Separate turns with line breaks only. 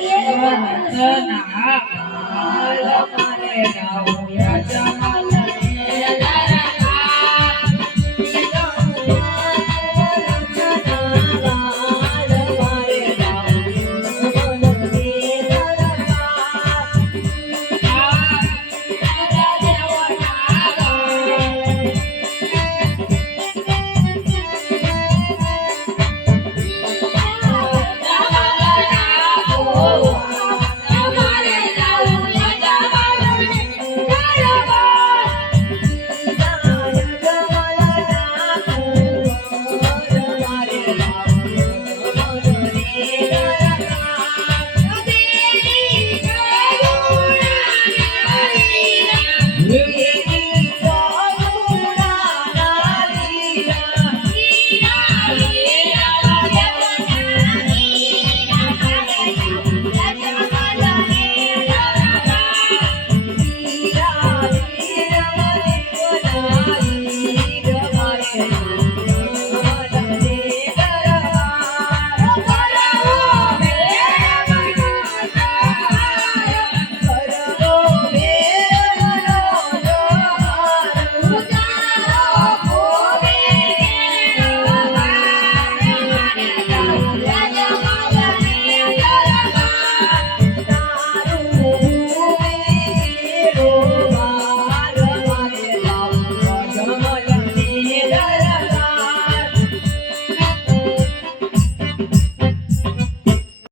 说你在哪儿